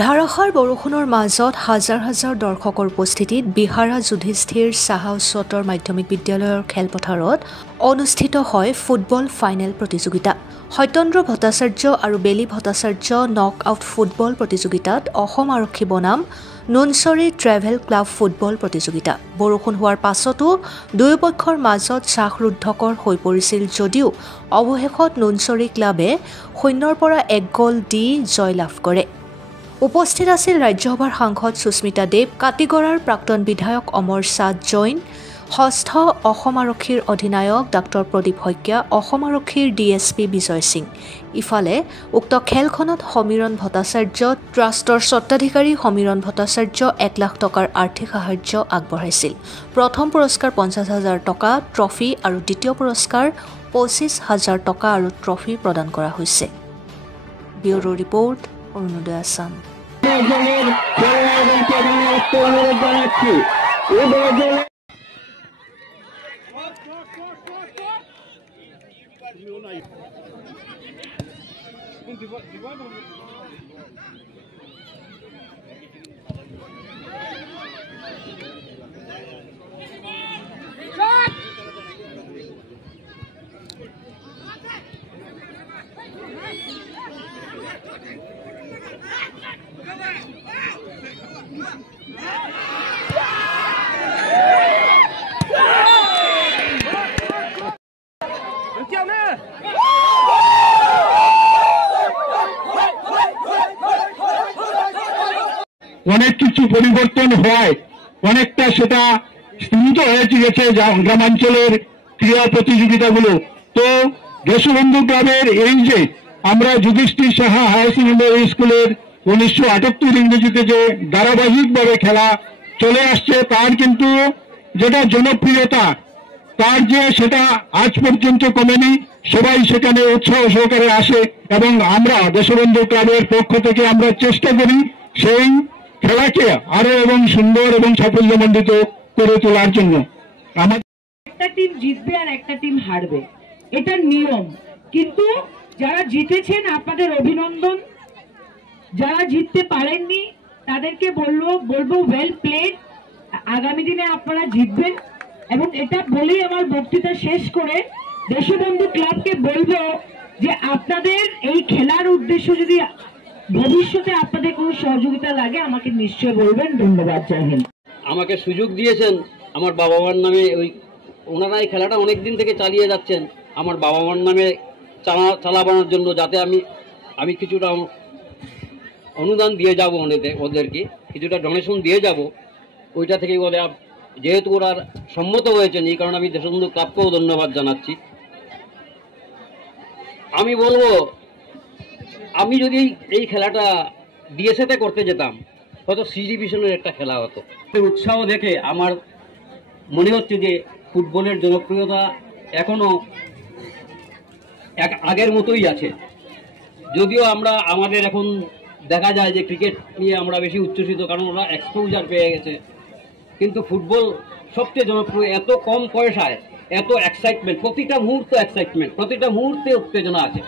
ধাৰাসাৰ বৰষুণৰ মাজত হাজাৰ হাজাৰ দৰ্শকৰ উপস্থিতিত বিহাৰা যুধিষ্ঠিৰ চাহা উচ্চতৰ মাধ্যমিক বিদ্যালয়ৰ খেলপথাৰত অনুষ্ঠিত হয় ফুটবল ফাইনেল প্ৰতিযোগিতা। সত্যেন্দ্ৰ ভট্টাচাৰ্য আৰু বেলি ভট্টাচাৰ্য নক আউট ফুটবল প্ৰতিযোগিতাত অসম আৰক্ষী বনাম নুনচৰী ট্ৰেভেল ক্লাব ফুটবল প্ৰতিযোগিতা। বৰষুণ হোৱাৰ পাছতো দুয়োপক্ষৰ মাজত শ্বাসৰুদ্ধকৰ হৈ পৰিছিল যদিও অৱশেষত নুনচৰী ক্লাবে 0-ৰ পৰা 1 গ'ল দি জয়লাভ কৰে। উপস্থিত আছিল ৰাজ্যসভাৰ সাংসদ সুস্মিতা দেৱ, কাটিগড়াৰ প্ৰাক্তন বিধায়ক অমৰ চাঁদ জৈন, ষষ্ঠ অসম আৰক্ষীৰ অধিনায়ক ডাঃ প্ৰদীপ শইকীয়া, অসম আৰক্ষীৰ DSP বিজয় সিং। ইফালে উক্ত খেলখনত সমীৰণ ভট্টাচাৰ্য ট্ৰাষ্টৰ স্বত্বাধিকাৰী সমীৰণ ভট্টাচাৰ্য 1 লাখ টকাৰ আৰ্থিক সাহায্য আগবঢ়াইছিল। প্ৰথম পুৰস্কাৰ 50,000 টকা ট্ৰফি আৰু দ্বিতীয় পুৰস্কাৰ 25,000 টকা আৰু ট্ৰফি প্ৰদান কৰা হৈছে। ব্যুৰো ৰিপৰ্ট, অৰুণোদয় আসাম। অনেক কিছু পরিবর্তন হয়, অনেকটা সেটা সীমিত হয়ে গেছে গ্রামাঞ্চলের ক্রীড়া প্রতিযোগিতাগুলো। তো দেশবন্ধু ক্লাবের এই যে আমরা যুধিষ্ঠির সাহা হায়ার সেকেন্ডারি স্কুলের 1978 ইংরেজিতে যে ধারাবাহিকভাবে খেলা চলে আসছে, তার কিন্তু যেটা জনপ্রিয়তা তার যে সেটা আজ পর্যন্ত কমেনি। সবাই সেখানে উৎসাহ সহকারে আসে এবং আমরা দেশবন্ধু ক্লাবের পক্ষ থেকে আমরা চেষ্টা করি সেই খেলাকে আরো এবং সুন্দর এবং সাফল্যমণ্ডিত করে তোলার জন্য। একটা টিম জিতবে আর একটা টিম হারবে, এটা নিয়ম। কিন্তু যারা জিতেছেন আপনাদের অভিনন্দন, যারা জিততে পারেননি তাদেরকে বলবো ওয়েল প্লেড। আগামী দিনে আপনারা জিতবেন এবং এটা বলেই আমার বক্তৃতা শেষ করে দেশবন্ধু ক্লাবকে বলবো যে আপনাদের এই খেলার উদ্দেশ্য যদি ভবিষ্যতে আপনাদের কোনো সহযোগিতা লাগে আমাকে নিশ্চয় বলবেন। ধন্যবাদ, জয় হিন্দ। আমাকে সুযোগ দিয়েছেন আমার বাবা মার নামে, ওনারা এই খেলাটা অনেক দিন থেকে চালিয়ে যাচ্ছেন আমার বাবা মার নামে চালাবানোর জন্য, যাতে আমি কিছুটা অনুদান দিয়ে যাব, ওদেরকে কিছুটা ডোনেশন দিয়ে যাব। ওইটা থেকে ওরা যেহেতু ওরা সম্মত হয়েছেন, এই কারণে আমি দেশবন্ধু ক্লাবকেও ধন্যবাদ জানাচ্ছি। আমি বলবো আমি যদি এই খেলাটা ডিএসএতে করতে যেতাম হয়তো সি ডিভিশনের একটা খেলা হতো। উৎসাহ দেখে আমার মনে হচ্ছে যে ফুটবলের জনপ্রিয়তা এখনো আগের মতোই আছে। যদিও আমাদের এখন দেখা যায় যে ক্রিকেট নিয়ে আমরা বেশি উচ্ছ্বসিত, কারণ ওরা এক্সপোজার পেয়ে গেছে। কিন্তু ফুটবল সবচেয়ে জনপ্রিয়, এত কম পয়সায় এত এক্সাইটমেন্ট, প্রতিটা মুহূর্তে এক্সাইটমেন্ট, প্রতিটা মুহূর্তে উত্তেজনা আছে।